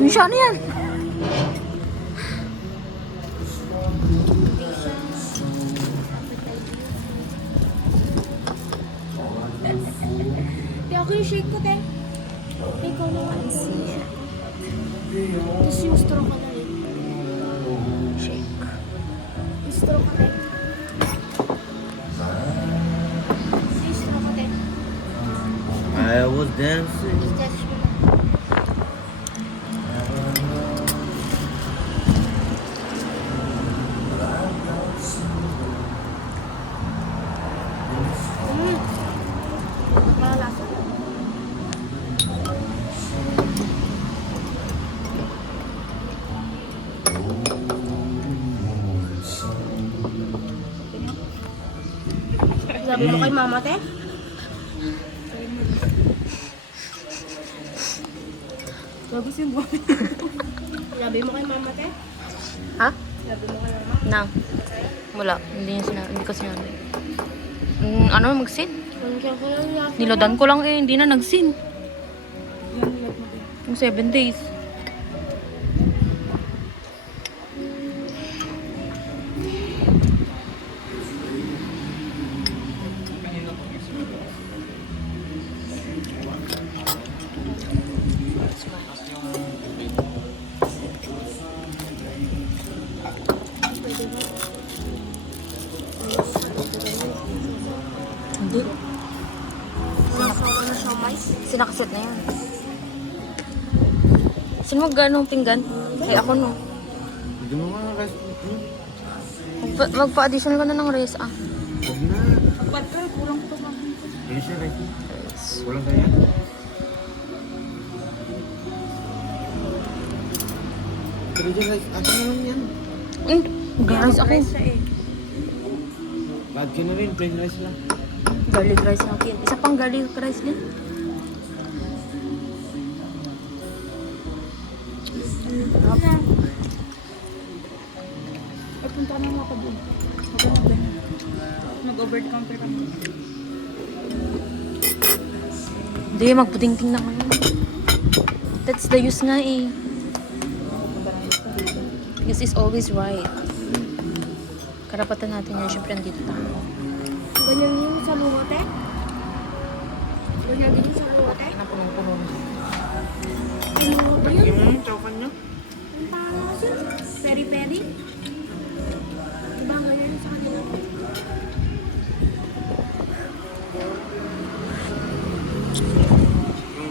Yung siya na yan. Di ako yung shake ko, te. Ikaw naman. Tapos yung straw ko na rin. Shake. Yung straw ko, te. Yung straw ko, te. I was dancing. I-touch mo na. Malalasa. Sabi mo kay mama, te? Bagus yung buhay. Sabi mo kay mama, te? Ha? Sabi mo kay mama? Nang. Wala. Hindi ko sinabi. Ano, mag-sin? Nandiyan ko lang lahat. Nilodan ko lang eh. Hindi na nag-sin. Yan, nilag mo, te. Yung 7 days. Hindi. Sinasawa na siya, mais. Sinakaset na yan. Sino mag-anong pinggan? Ay, ako no. Hindi mo nga guys. Magpa-addition ka na ng rice ah. Huwag na. Ba't ka? Kulang ko pa. Hindi siya guys. Walang kaya. Pero dyan guys, asa na lang yan. Rice ako. Bad ka na rin, plain rice lang. Garlic rice na akin. Isa pang garlic rice din. Ay, punta ka na mga doon. Ako na ganyan. Nag-over the counter kami. Hindi, magputing-ting na kami. That's the use nga eh. This is always right. Karapatan natin yun. Siyempre, andito tayo. Ganyan yung sa luwate? Ganyan din yung sa luwate? Na punong-puno na. Luwate yun? Yung chokan nyo? Ang taas yun. Peri-peri? Diba ganyan yung sa kanila?